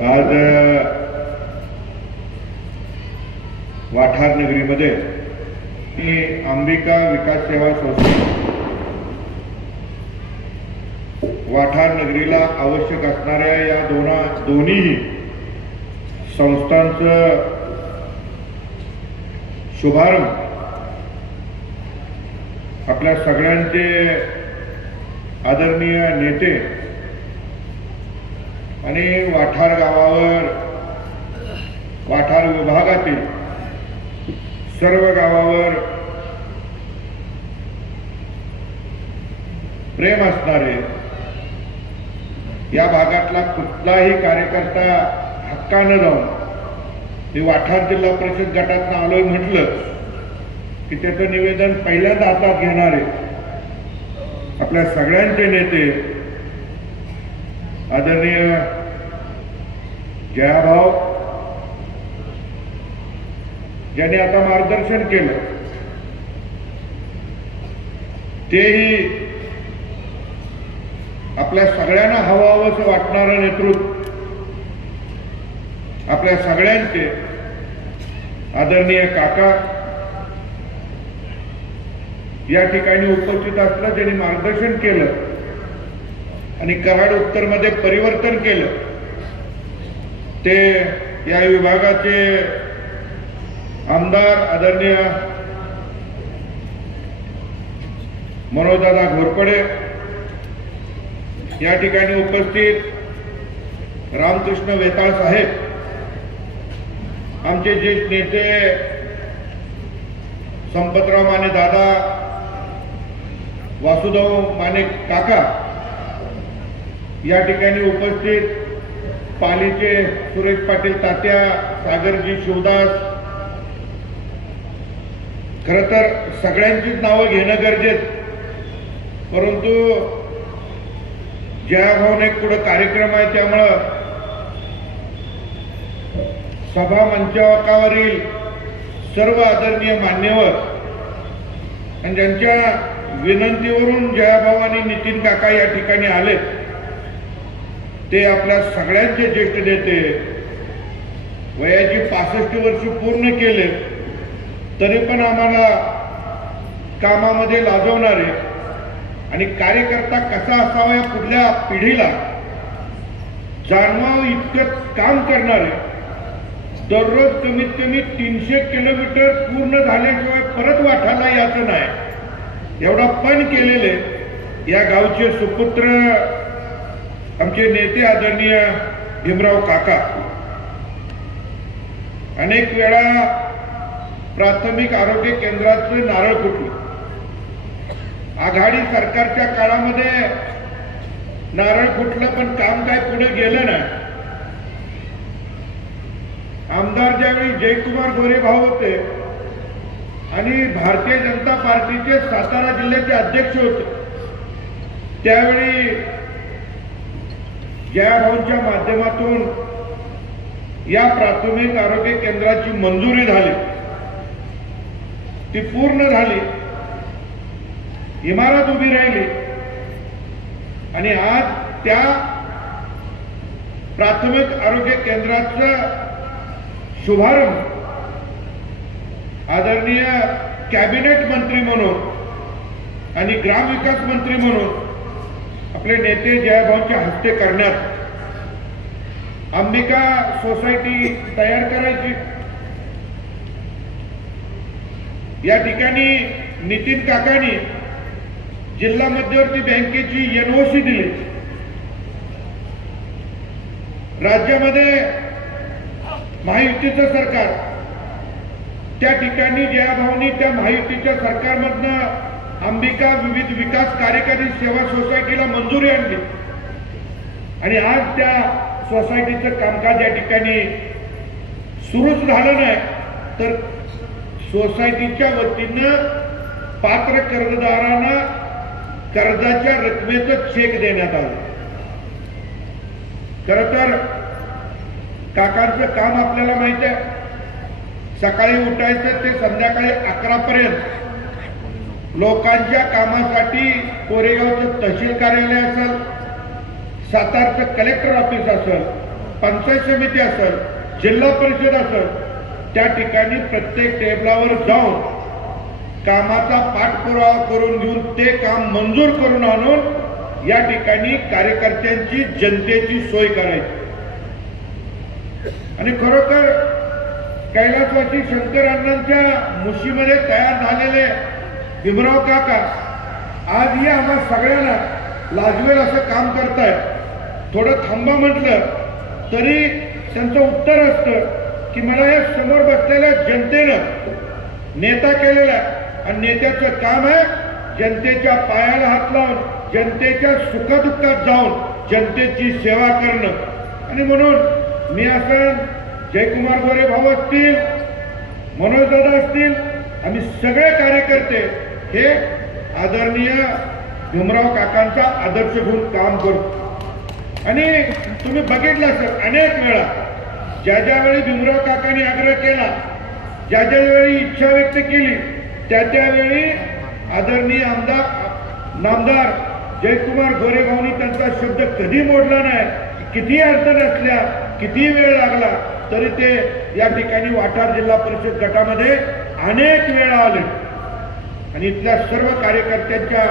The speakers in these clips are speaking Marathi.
आज वाठार नगरीमध्ये ही अंबिका विकास सेवा संस्था वाठार नगरीला आवश्यक असणाऱ्या या दोना दोन्ही संस्थांचं शुभारंभ आपल्या सगळ्यांचे आदरणीय नेते आणि वाठार गावावर वाठार विभागातील सर्व गावावर प्रेम असणारे या भागातला कुठलाही कार्यकर्ता हक्कानं जाऊन मी वाठार जिल्हा परिषद गटातनं आलोय म्हटलं की त्याचं निवेदन पहिल्यांदा हातात घेणारे आपल्या सगळ्यांचे नेते आदरणीय जयाभाऊ ज्यांनी आता मार्गदर्शन केलं तेही आपल्या सगळ्यांना हवावंसं वाटणारं नेतृत्व आपल्या सगळ्यांचे आदरणीय काका या ठिकाणी उपस्थित असलं त्यांनी मार्गदर्शन केलं आणि कराड उत्तरमध्ये परिवर्तन केलं ते या विभागाचे आमदार आदरणीय मनोजदादा घोरपडे या ठिकाणी उपस्थित रामकृष्ण वेताळ साहेब आमचे ज्येष्ठ नेते संपतराव माने दादा वासुदेव माने काका या ठिकाणी उपस्थित पालीचे सुरेश पाटील तात्या सागरजी शिवदास. खर तर सगळ्यांचीच नावं घेणं गरजेत परंतु ज्या भावने पुढं कार्यक्रम आहे त्यामुळं सभा मंचावरील सर्व आदरणीय मान्यवर आणि ज्यांच्या विनंतीवरून जयाभाऊ आणि नितीन काका या ठिकाणी आले ते आपल्या सगळ्यांचे ज्येष्ठ नेते वयाची पासष्ट वर्ष पूर्ण केले तरी पण आम्हाला कामामध्ये लाजवणारे आणि कार्यकर्ता कसा असावा या पुढल्या पिढीला जाणवावं इतकं काम करणारे दररोज कमीत कमी तीनशे किलोमीटर पूर्ण झाल्याशिवाय परत वाटायला याचं नाही. एवढा पण केलेले या गावचे सुपुत्र आमचे नेते आदरणीय भीमराव काका अनेक वेळा प्राथमिक आरोग्य केंद्राचे नारळ फुटले. आघाडी सरकारच्या काळामध्ये नारळ फुटलं पण काम काय पुढे गेलं नाही. आमदार ज्यावेळी जयकुमार गोरे भाऊ होते आणि भारतीय जनता पार्टीचे सातारा जिल्ह्याचे अध्यक्ष होते त्यावेळी जयाभाऊंच्या माध्यमातून या प्राथमिक आरोग्य केंद्राची मंजुरी झाली ती पूर्ण झाली इमारत उभी राहिली आणि आज त्या प्राथमिक आरोग्य केंद्राचा शुभारंभ आदरणीय कॅबिनेट मंत्री म्हणून आणि ग्रामविकास मंत्री म्हणून आपले नेते जयभाऊंच्या हस्ते करण्यात. अंबिका सोसायटी तयार करायची. या ठिकाणी नितीन काकांनी जिल्हा मध्यवर्ती बँकेची एनओसी दिली. राज्यामध्ये महायुतीचं सरकार. त्या ठिकाणी जयाभाऊनी त्या महायुतीच्या सरकारमधनं अंबिका विविध विकास कार्यकारी सेवा सोसायटीला मंजुरी आणली. आणि आज त्या सोसायटीचं कामकाज या ठिकाणी सुरूच झालं नाही. तर सोसायटीच्या वतीनं पात्र कर्जदारांना कर्जाच्या रकमेचं चेक देण्यात आलं. खर तर काकांचं काम आपल्याला माहीत आहे. सकाळी उठायचं ते संध्याकाळी अकरा पर्यंत लोकांच्या कामासाठी कोरेगावचं तहसील कार्यालय असेल सातारचं कलेक्टर ऑफिस असेल पंचायत समिती असेल जिल्हा परिषद असेल त्या ठिकाणी प्रत्येक टेबलावर जाऊन कामाचा पाठपुरावा करून घेऊन ते काम मंजूर करून आणून या ठिकाणी कार्यकर्त्यांची जनतेची सोय करायची. आणि खरोखर कैलासवासी शंकर अण्णांच्या मुशीमध्ये तयार झालेले भीमराव काका आजही आम्हा सगळ्यांना लाजवेल असं काम करतायत. थोडं थांबा म्हटलं तरी त्यांचं उत्तर असतं की मला या समोर बसलेल्या जनतेनं नेता केलेला आणि नेत्याचं काम आहे जनतेच्या पायाला हात लावून जनतेच्या सुखदुःखात जाऊन जनतेची सेवा करणं. आणि म्हणून मी असं जयकुमार गोरे भाऊ असतील मनोजदादा असतील आम्ही सगळे कार्यकर्ते हे आदरणीय भीमराव काकांचा आदर्श घेऊन काम करतो आणि तुम्ही बघितलं असेल अनेक वेळा ज्या ज्यावेळी भीमराव काकांनी आग्रह केला ज्या ज्यावेळी इच्छा व्यक्त केली त्या त्यावेळी आदरणीय आमदार नामदार जयकुमार गोरेगावनी त्यांचा शब्द कधी मोडला नाही किती अडचण असल्या किती वेळ लागला तरी ते या ठिकाणी वाठार जिल्हा परिषद गटामध्ये अनेक वेळा आले. आणि इथल्या सर्व कार्यकर्त्यांच्या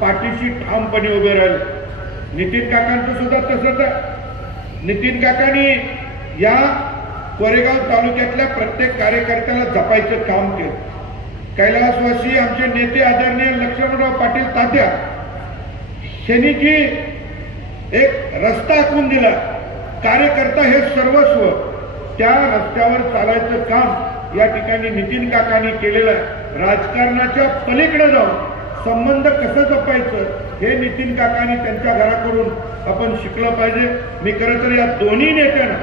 पाठीशी ठामपणे उभे राहील. नितीन काकांचं सुद्धा तसंच आहे. नितीन काकांनी या कोरेगाव तालुक्यातल्या प्रत्येक कार्यकर्त्याला जपायचं काम केलं. कैलासवासी आमचे नेते आदरणीय लक्ष्मणराव पाटील तात्या शनीची एक रस्ता आखून दिला कार्यकर्ता हे सर्वस्व त्या रस्त्यावर चालायचं काम या ठिकाणी नितीन काकांनी केलेलं आहे. राजकारणाच्या पलीकडे जाऊन संबंध कसं जपायचं हे नितीन काकांनी त्यांच्या घराकडून आपण शिकलं पाहिजे. मी खरं तर या दोन्ही नेत्यांना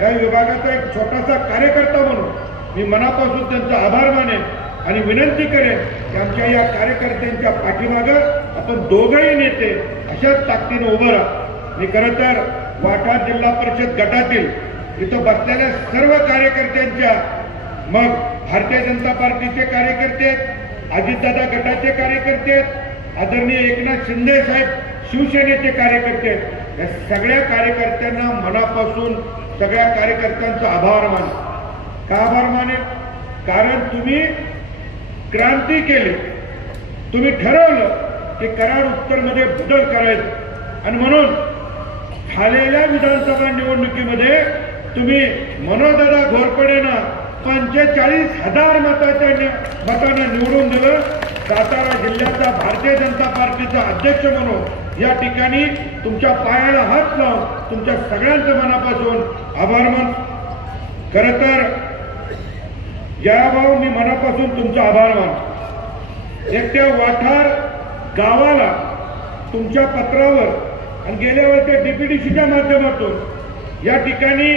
या विभागाचा एक छोटासा कार्यकर्ता म्हणून मी मनापासून त्यांचा आभार मानेन आणि विनंती करेन की आमच्या या कार्यकर्त्यांच्या पाठीमागं आपण दोघंही नेते अशाच ताकदीनं उभं राहा. मी खरं तर वाटा जिल्हा परिषद गटातील इथं बसलेल्या सर्व कार्यकर्त्यांच्या मग भारतीय जनता पार्टीचे कार्यकर्ते आहेत अजितदादा गटाचे कार्यकर्ते आहेत आदरणीय एकनाथ शिंदे साहेब शिवसेनेचे कार्यकर्ते आहेत. या सगळ्या कार्यकर्त्यांना मनापासून सगळ्या कार्यकर्त्यांचा आभार माने का आभार माने कारण तुम्ही क्रांती केली. तुम्ही ठरवलं की कराड उत्तरमध्ये बदल करायचं. आणि म्हणून झालेल्या विधानसभा निवडणुकीमध्ये तुम्ही मनोदादा घोरपडेनं पंचेचाळीस हजार मताच्या मतानं निवडून दिलं. सातारा जिल्ह्याचा भारतीय जनता पार्टीचा अध्यक्ष म्हणून या ठिकाणी तुमच्या पायाला हात लावून तुमच्या सगळ्यांच्या मनापासून आभार मान खरं तर जयाभाऊ मी मनापासून तुमचा आभार मानतो. एकट्या वाठार गावाला तुमच्या पत्रावर आणि गेल्या वर्षी डीपीडीसीच्या माध्यमातून या ठिकाणी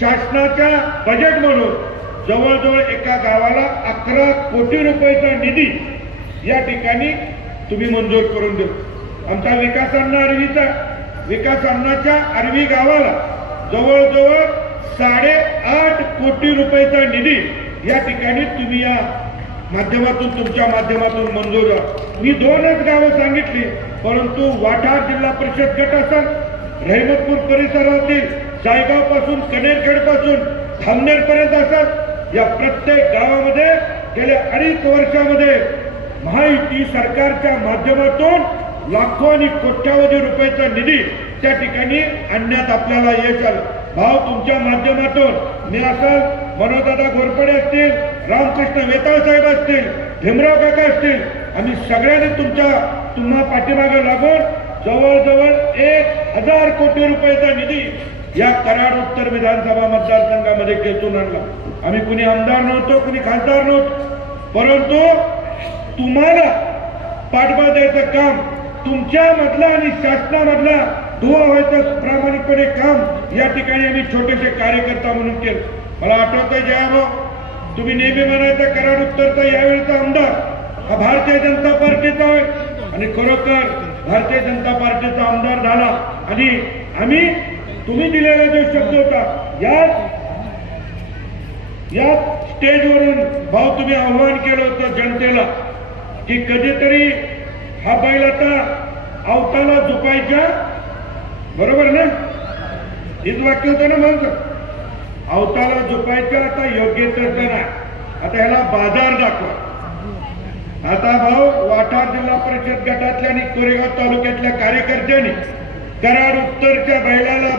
शासनाच्या बजेट म्हणून जवळजवळ एका गावाला अकरा कोटी रुपयाचा निधी या ठिकाणी तुम्ही मंजूर करून देऊ. आमचा विकास अण्णा अरवीचा विकास अन्नाच्या अरवी गावाला जवळजवळ साडेआठ कोटी रुपयाचा निधी या ठिकाणी तुम्ही या माध्यमातून तुमच्या माध्यमातून मंजूर द्या मी दोनच गावं सांगितली परंतु वाठार जिल्हा परिषद गट असाल रहमतपूर परिसरातील जायगावपासून कनेरखेडपासून थांबनेर पर्यंत या प्रत्येक गावामध्ये गेल्या अडीच वर्षामध्ये महायुती सरकारच्या माध्यमातून लाखो आणि कोट्यावधी रुपयाचा निधी त्या ठिकाणी आणण्यात आपल्याला यश आलं. भाव तुमच्या माध्यमातून मी असाल मनोदादा घोरपडे असतील रामकृष्ण वेताळ साहेब असतील भीमराव काका असतील आम्ही सगळ्यांनी तुमच्या तुम्हा पाठीमागे लागून जवळजवळ एक हजार कोटी रुपयाचा निधी या कराड उत्तर विधानसभा मतदारसंघामध्ये खेचून आणला. आम्ही कुणी आमदार नव्हतो कुणी खासदार नव्हतो. परंतु तुम्हाला पाठबळ द्यायचं काम तुमच्या मधला आणि शासनामधला धुवा व्हायचं प्रामाणिकपणे काम या ठिकाणी आम्ही छोटेसे कार्यकर्ता म्हणून केलं. मला आठवतंय जयाभाऊ तुम्ही नेहमी म्हणायचा कराड उत्तरचा यावेळीचा आमदार हा भारतीय जनता पार्टीचा आहे. आणि खरोखर भारतीय जनता पार्टीचा आमदार झाला. आणि आम्ही तुम्ही दिलेला जो शब्द होता याच या स्टेजवरून भाऊ तुम्ही आव्हान केलं होतं जनतेला की कधीतरी हा बैल आता अवताला झुपायच्या बरोबर ना? हेच वाक्य होतं ना मग. अवताला झुपायच्या आता योग्य तर नाही. आता ह्याला बाजार दाखवा. आता भाऊ वाठार जिल्हा परिषद गटातल्या आणि कोरेगाव तालुक्यातल्या कार्यकर्त्यांनी कराड उत्तरच्या बैलाला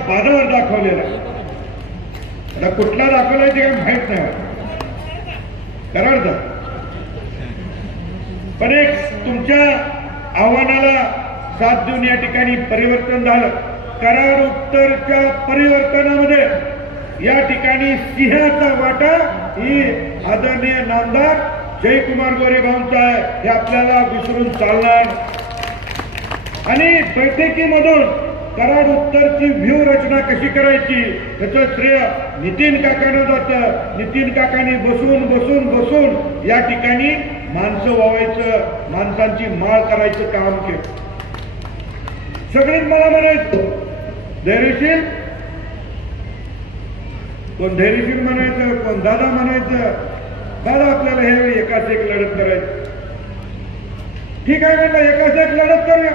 आता कुठला दाखवला ते काही माहीत नाही. मला. कराडचा पण एक तुमच्या आव्हानाला साथ देऊन या ठिकाणी परिवर्तन झालं. करार उत्तरच्या परिवर्तनामध्ये या ठिकाणी सिंहाचा वाटा ही आदरणीय नामदार जयकुमार गोरे भाऊंचा आहे. हे आपल्याला विसरून चालणार. आणि बैठकीमधून कराड उत्तरची व्यूहरचना कशी करायची? त्याचं श्रेय नितीन काकांना जातं. नितीन काकांनी बसून बसून बसून या ठिकाणी माणसं व्हावायचं माणसांची माळ करायचं काम केलं. सगळेच मला म्हणायचं धैर्यशील कोण धैर्यशील म्हणायचं कोण दादा म्हणायचं दादा आपल्याला हे एकाच एक लढत करायचं. ठीक आहे म्हणलं एकाच एक लढत करूया.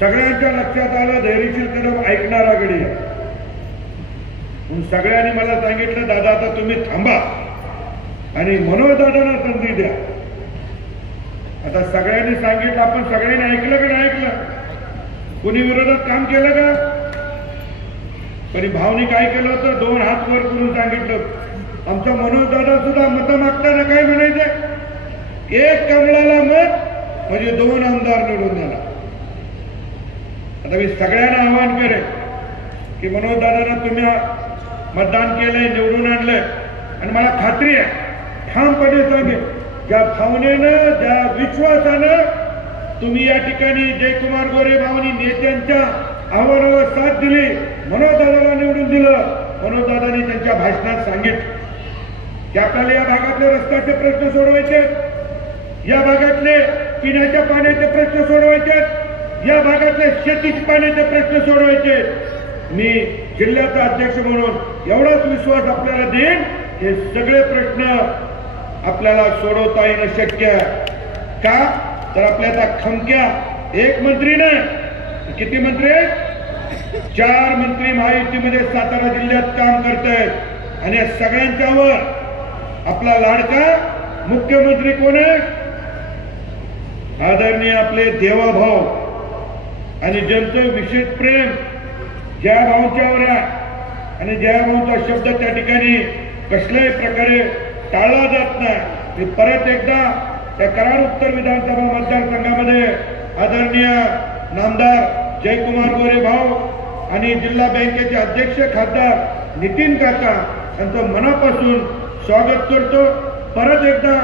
सगळ्यांच्या लक्षात आलं धैर्यशील कदम ऐकणारा गडी. सगळ्यांनी मला सांगितलं दादा आता तुम्ही थांबा आणि मनोज संधी द्या. आता सगळ्यांनी सांगितलं आपण सगळ्यांनी ऐकलं का नाही ऐकलं? कोणी विरोधात काम केलं का? तरी भावनी काय केलं होतं? दोन हात वर करून सांगितलं आमचा मनोजदादा सुद्धा मत मागताना काय म्हणायचं? एक कमळाला मत म्हणजे दोन आमदार निवडून झाला आता मी सगळ्यांना आवाहन करेन की मनोज दादांना तुम्ही मतदान केलंय निवडून आणलंय. आणि मला खात्री आहे ठामपणे सांगेन ज्या भावनेनं ज्या विश्वासानं तुम्ही या ठिकाणी जयकुमार गोरे भावनी नेत्यांच्या आव्हानाला साथ दिली मनोज दादाला निवडून दिलं मनोजदादांनी त्यांच्या भाषणात सांगितलं. की आपल्याला या भागातले रस्त्याचे प्रश्न सोडवायचे या भागातले पिण्याच्या पाण्याचे प्रश्न सोडवायचे या भागातले शेतीचे पाण्याचे प्रश्न सोडवायचे. मी जिल्ह्याचा अध्यक्ष म्हणून एवढाच विश्वास आपल्याला देईन हे सगळे प्रश्न आपल्याला सोडवता येणं शक्य का? तर आपल्या खमक्या एक मंत्री नाही किती मंत्री आहेत? चार मंत्री महायुतीमध्ये सातारा जिल्ह्यात काम करत आहेत आणि या सगळ्यांच्यावर आपला लाडका मुख्यमंत्री कोण आहे? आदरणीय आपले देवाभाऊ आणि ज्यांचं विशेष प्रेम जया भाऊंच्यावर आहे आणि जया भाऊंचा शब्द त्या ठिकाणी कसल्याही प्रकारे टाळला जात नाही. मी परत एकदा त्या कराड उत्तर विधानसभा मतदारसंघामध्ये आदरणीय नामदार जयकुमार गोरे भाऊ आणि जिल्हा बँकेचे अध्यक्ष खासदार नितीन काका यांचं मनापासून स्वागत करतो. परत एकदा